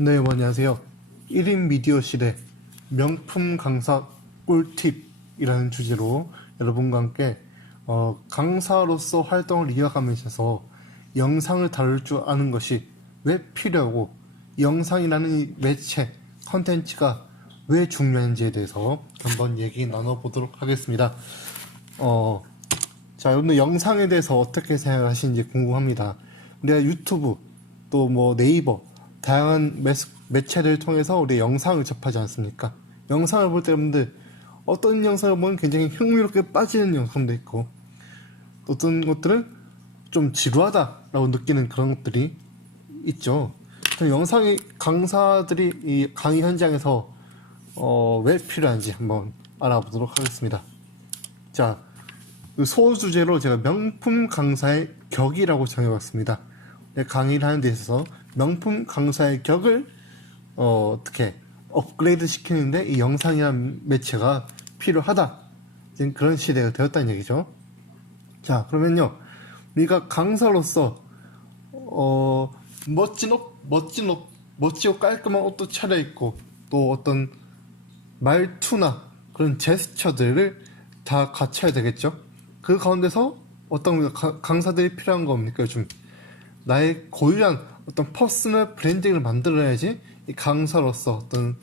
네, 뭐, 안녕하세요. 1인 미디어 시대 명품 강사 꿀팁이라는 주제로 여러분과 함께 어, 강사로서 활동을 이어가면서 영상을 다룰 줄 아는 것이 왜 필요하고 영상이라는 이 매체, 컨텐츠가 왜 중요한지에 대해서 한번 얘기 나눠보도록 하겠습니다. 어, 자, 여러분들 영상에 대해서 어떻게 생각하시는지 궁금합니다. 우리가 유튜브, 또 뭐 네이버, 다양한 매, 매체를 통해서 우리 영상을 접하지 않습니까? 영상을 볼 때 여러분들 어떤 영상을 보면 굉장히 흥미롭게 빠지는 영상도 있고, 어떤 것들은 좀 지루하다라고 느끼는 그런 것들이 있죠. 영상이 강사들이 이 강의 현장에서 어, 왜 필요한지 한번 알아보도록 하겠습니다. 자, 그 소주제로 제가 명품 강사의 격이라고 정해봤습니다. 네, 강의를 하는 데 있어서 명품 강사의 격을 어, 어떻게 업그레이드 시키는데 이 영상이라는 매체가 필요하다. 그런 시대가 되었다는 얘기죠. 자, 그러면요. 우리가 강사로서 어, 멋진 옷, 멋진 옷, 멋지고 깔끔한 옷도 차려입고 또 어떤 말투나 그런 제스처들을 다 갖춰야 되겠죠. 그 가운데서 어떤 강사들이 필요한 겁니까 요즘 나의 고유한 어떤 퍼스널 브랜딩을 만들어야지 이 강사로서 어떤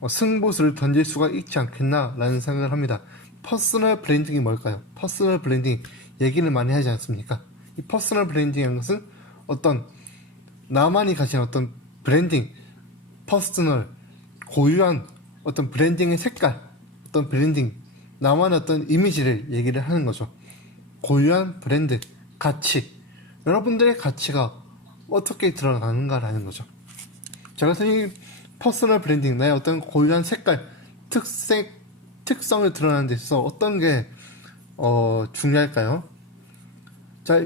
어, 승부수를 던질 수가 있지 않겠나라는 생각을 합니다. 퍼스널 브랜딩이 뭘까요? 퍼스널 브랜딩 얘기를 많이 하지 않습니까? 이 퍼스널 브랜딩이라는 것은 어떤 나만이 가진 어떤 브랜딩, 퍼스널, 고유한 어떤 브랜딩의 색깔, 어떤 브랜딩, 나만의 어떤 이미지를 얘기를 하는 거죠. 고유한 브랜드, 가치. 여러분들의 가치가 어떻게 드러나는가라는 거죠. 자, 그래서 이 퍼스널 브랜딩, 나의 어떤 고유한 색깔, 특색, 특성을 드러내는 데 있어서 어떤 게, 어, 중요할까요? 자,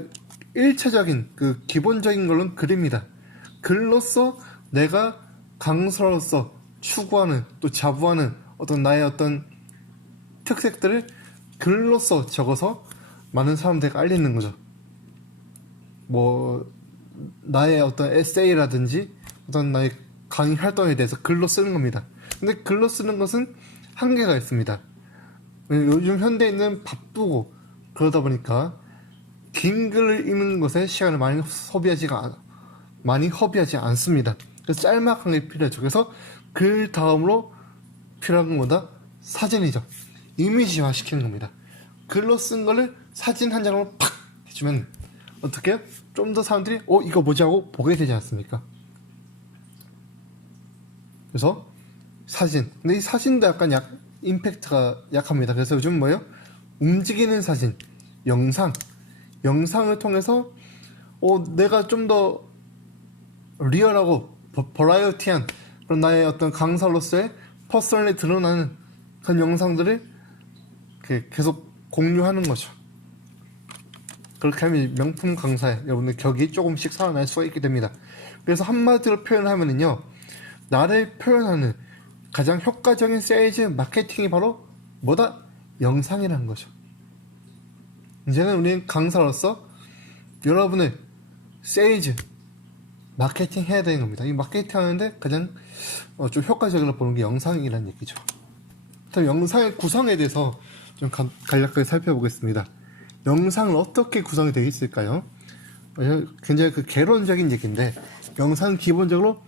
1차적인 그 기본적인 걸로는 글입니다. 글로서 내가 강사로서 추구하는 또 자부하는 어떤 나의 어떤 특색들을 글로써 적어서 많은 사람들에게 알리는 거죠. 뭐 나의 어떤 에세이라든지 어떤 나의 강의 활동에 대해서 글로 쓰는 겁니다. 근데 글로 쓰는 것은 한계가 있습니다. 요즘 현대인은 바쁘고 그러다 보니까 긴 글을 읽는 것에 시간을 많이 소비하지가 않, 많이 허비하지 않습니다. 그래서 짤막한 게 필요하죠. 그래서 글 다음으로 필요한 것보다 사진이죠. 이미지화 시키는 겁니다. 글로 쓴 거를 사진 한 장으로 팍 해주면 어떻게? 좀 더 사람들이 어 이거 뭐지 하고 보게 되지 않습니까? 그래서 사진. 근데 이 사진도 약간 약 임팩트가 약합니다. 그래서 요즘 뭐예요? 움직이는 사진, 영상, 영상을 통해서 어 내가 좀 더 리얼하고 버, 버라이어티한 그런 나의 어떤 강사로서의 퍼스널이 드러나는 그런 영상들을 이렇게 계속 공유하는 거죠. 그렇게 하면 명품 강사의 여러분들 격이 조금씩 살아날 수가 있게 됩니다. 그래서 한마디로 표현하면은요, 나를 표현하는 가장 효과적인 세일즈 마케팅이 바로 뭐다? 영상이라는 거죠. 이제는 우리는 강사로서 여러분을 세일즈 마케팅 해야 되는 겁니다. 이 마케팅 하는데 가장 어, 좀 효과적으로 보는 게 영상이라는 얘기죠. 그럼 영상의 구성에 대해서 좀 간- 간략하게 살펴보겠습니다. 영상은 어떻게 구성이 되어 있을까요? 어, 굉장히 그 개론적인 얘기인데 영상은 기본적으로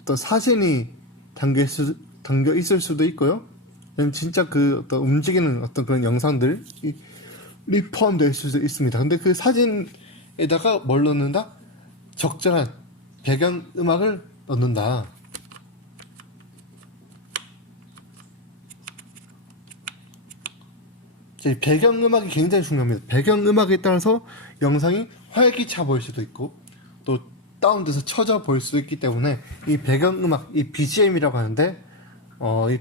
어떤 사진이 담겨 있을, 담겨 있을 수도 있고요. 진짜 그 어떤 움직이는 어떤 그런 영상들이 있을 수도 있습니다. 근데 그 사진에다가 뭘 넣는다? 적절한 배경 음악을 넣는다. 배경 음악이 굉장히 중요합니다. 배경 음악에 따라서 영상이 활기차 보일 수도 있고 또 다운돼서 처져 보일 수도 있기 때문에 이 배경 음악, 이 BGM이라고 하는데 어, 이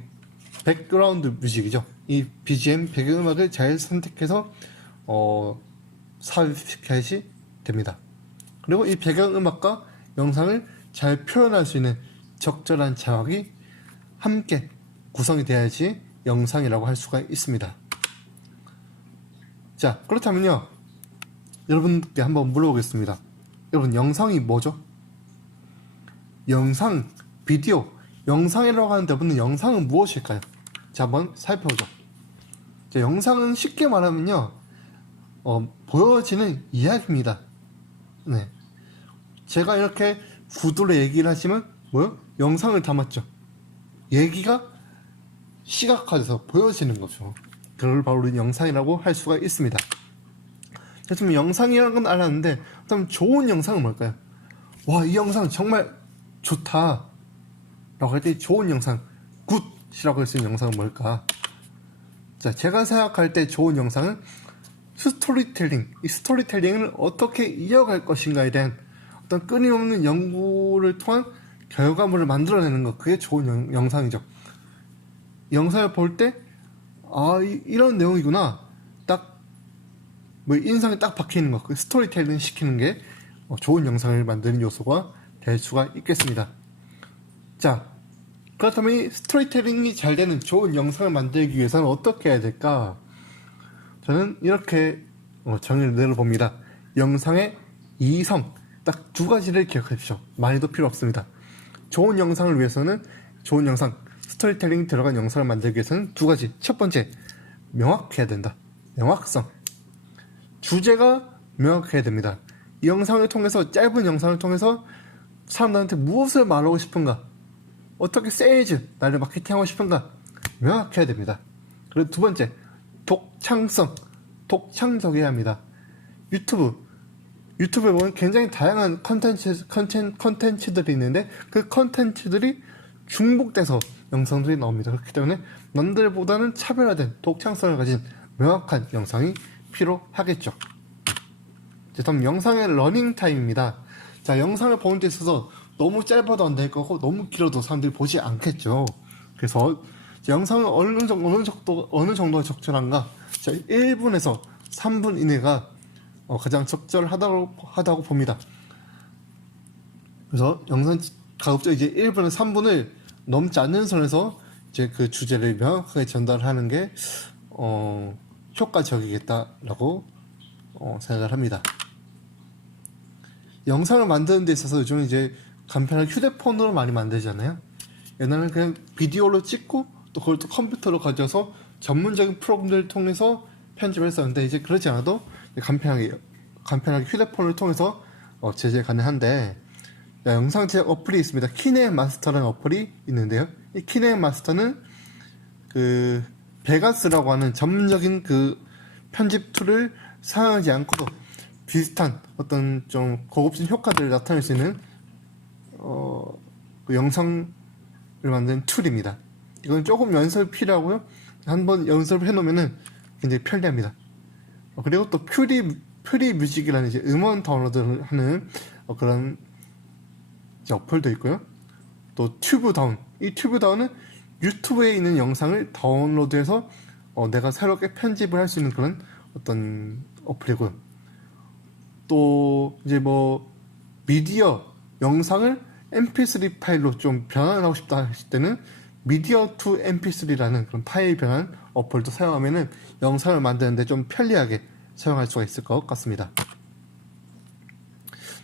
백그라운드 뮤직이죠. 이 BGM 배경 음악을 잘 선택해서 어, 삽입해야지 됩니다. 그리고 이 배경 음악과 영상을 잘 표현할 수 있는 적절한 자막이 함께 구성이 돼야지 영상이라고 할 수가 있습니다. 자, 그렇다면요. 여러분께 한번 물어보겠습니다. 여러분, 영상이 뭐죠? 영상, 비디오, 영상이라고 하는 대부분 영상은 무엇일까요? 자, 한번 살펴보죠. 자, 영상은 쉽게 말하면요, 어, 보여지는 이야기입니다. 네. 제가 이렇게 구도로 얘기를 하시면, 뭐요? 영상을 담았죠. 얘기가 시각화돼서 보여지는 거죠. 그걸 바로 영상이라고 할 수가 있습니다. 그렇지만 영상이라는 건 알았는데, 그럼 좋은 영상은 뭘까요? 와, 이 영상 정말 좋다. 라고 할 때 좋은 영상, 굿이라고 할 수 있는 영상은 뭘까? 자, 제가 생각할 때 좋은 영상은 스토리텔링, 이 스토리텔링을 어떻게 이어갈 것인가에 대한 어떤 끊임없는 연구를 통한 결과물을 만들어내는 것, 그게 좋은 영, 영상이죠. 영상을 볼 때, 아, 이, 이런 내용이구나. 딱, 뭐, 인상이 딱 박히는 것, 그 스토리텔링 시키는 게 어, 좋은 영상을 만드는 요소가 될 수가 있겠습니다. 자, 그렇다면 이 스토리텔링이 잘 되는 좋은 영상을 만들기 위해서는 어떻게 해야 될까? 저는 이렇게 어, 정의를 내려봅니다. 영상의 이성, 딱 두 가지를 기억하십시오. 많이도 필요 없습니다. 좋은 영상을 위해서는 좋은 영상, 스토리텔링이 들어간 영상을 만들기 위해서는 두 가지. 첫 번째, 명확해야 된다. 명확성. 주제가 명확해야 됩니다. 이 영상을 통해서, 짧은 영상을 통해서 사람들한테 무엇을 말하고 싶은가? 어떻게 세일즈, 나를 마케팅하고 싶은가? 명확해야 됩니다. 그리고 두 번째, 독창성. 독창적이어야 합니다. 유튜브. 유튜브에 보면 굉장히 다양한 컨텐츠, 컨텐, 컨텐츠들이 있는데 그 컨텐츠들이 중복돼서 영상들이 나옵니다. 그렇기 때문에 남들보다는 차별화된 독창성을 가진 명확한 영상이 필요하겠죠. 이제 다음 영상의 러닝 타임입니다. 자, 영상을 보는 데 있어서 너무 짧아도 안 될 거고 너무 길어도 사람들이 보지 않겠죠. 그래서 영상은 어느 정도 어느 정도 어느 정도가 적절한가? 자, 1분에서 3분 이내가 어, 가장 적절하다고 하다고 봅니다. 그래서 영상 가급적 이제 1분에서 3분을 넘지 않는 선에서 이제 그 주제를 명확하게 전달하는 게 어, 효과적이겠다라고 어, 생각을 합니다. 영상을 만드는 데 있어서 요즘 이제 간편하게 휴대폰으로 많이 만들잖아요. 옛날에는 그냥 비디오로 찍고 또 그걸 또 컴퓨터로 가져서 전문적인 프로그램들을 통해서 편집을 했었는데 이제 그러지 않아도 간편하게 간편하게 휴대폰을 통해서 어, 제재 가능한데 자, 영상 제작 어플이 있습니다. 키네 마스터라는 어플이 있는데요. 이 키네 마스터는 그 베가스라고 하는 전문적인 그 편집 툴을 사용하지 않고도 비슷한 어떤 좀 고급진 효과들을 나타낼 수 있는 어, 그 영상을 만드는 툴입니다. 이건 조금 연습이 필요하고요. 한번 연습을 해놓으면은 굉장히 편리합니다. 어, 그리고 또 퓨리 퓨리 뮤직이라는 이제 음원 다운로드를 하는 어, 그런 어플도 있고요. 또 튜브 다운. 이 튜브 다운은 유튜브에 있는 영상을 다운로드해서 어, 내가 새롭게 편집을 할 수 있는 그런 어떤 어플이고요. 또 이제 뭐 미디어 영상을 mp3 파일로 좀 변환하고 싶다 하실 때는 미디어 투 mp3라는 그런 파일 변환 어플도 사용하면은 영상을 만드는데 좀 편리하게 사용할 수가 있을 것 같습니다.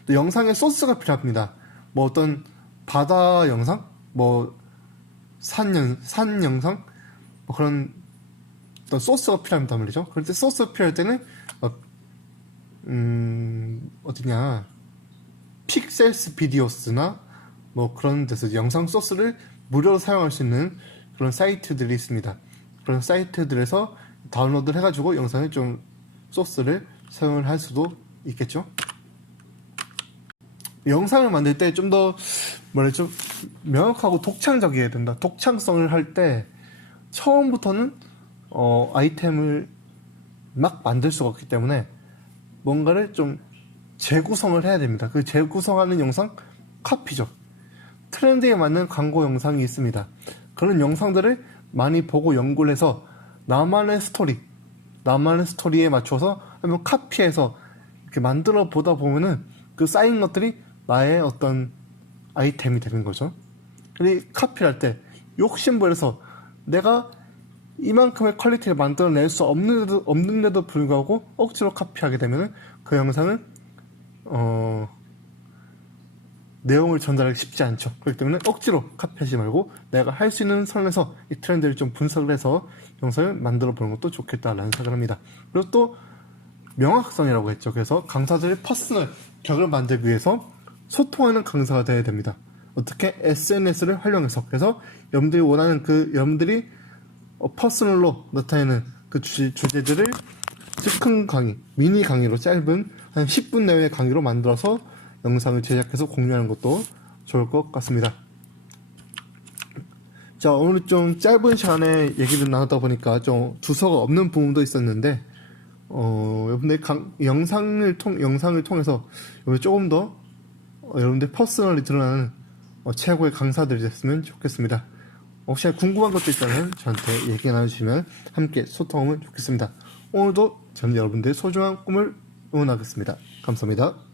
또 영상에 소스가 필요합니다. 뭐 어떤 바다 영상, 뭐 산, 영상, 뭐 그런 어떤 소스가 필요합니다 말이죠. 그럴 때 소스 필요할 때는 어, 음 어디냐 픽셀스 비디오스나 뭐 그런 데서 영상 소스를 무료로 사용할 수 있는 그런 사이트들이 있습니다. 그런 사이트들에서 다운로드를 해가지고 영상을 좀 소스를 사용을 할 수도 있겠죠. 영상을 만들 때 좀 더 뭐라 좀 명확하고 독창적이어야 된다. 독창성을 할 때 처음부터는 어, 아이템을 막 만들 수가 없기 때문에 뭔가를 좀 재구성을 해야 됩니다. 그 재구성하는 영상 카피죠. 트렌드에 맞는 광고 영상이 있습니다. 그런 영상들을 많이 보고 연구를 해서 나만의 스토리, 나만의 스토리에 맞춰서 한번 카피해서 이렇게 만들어 보다 보면은 그 쌓인 것들이 나의 어떤 아이템이 되는 거죠. 근데 카피를 할 때 욕심부려서 내가 이만큼의 퀄리티를 만들어낼 수 없는데도, 없는데도 불구하고 억지로 카피하게 되면은 그 영상은 어 내용을 전달하기 쉽지 않죠. 그렇기 때문에 억지로 카피하지 말고 내가 할 수 있는 선에서 이 트렌드를 좀 분석을 해서 영상을 만들어 보는 것도 좋겠다라는 생각을 합니다. 그리고 또 명확성이라고 했죠. 그래서 강사들의 퍼스널 격을 만들기 위해서 소통하는 강사가 되어야 됩니다. 어떻게 SNS를 활용해서 그래서 여러분들이 원하는 그 여러분들이 어, 퍼스널로 나타내는 그 주제, 주제들을 즉흥 강의, 미니 강의로 짧은 한 10분 내외의 강의로 만들어서 영상을 제작해서 공유하는 것도 좋을 것 같습니다. 자, 오늘 좀 짧은 시간에 얘기를 나누다 보니까 좀 두서가 없는 부분도 있었는데, 어, 여러분들 강, 영상을 통, 영상을 통해서 조금 더 어, 여러분들 퍼스널이 드러나는 어, 최고의 강사들이 됐으면 좋겠습니다. 혹시 궁금한 것도 있다면 저한테 얘기 나눠주시면 함께 소통하면 좋겠습니다. 오늘도 저는 여러분들의 소중한 꿈을 응원하겠습니다. 감사합니다.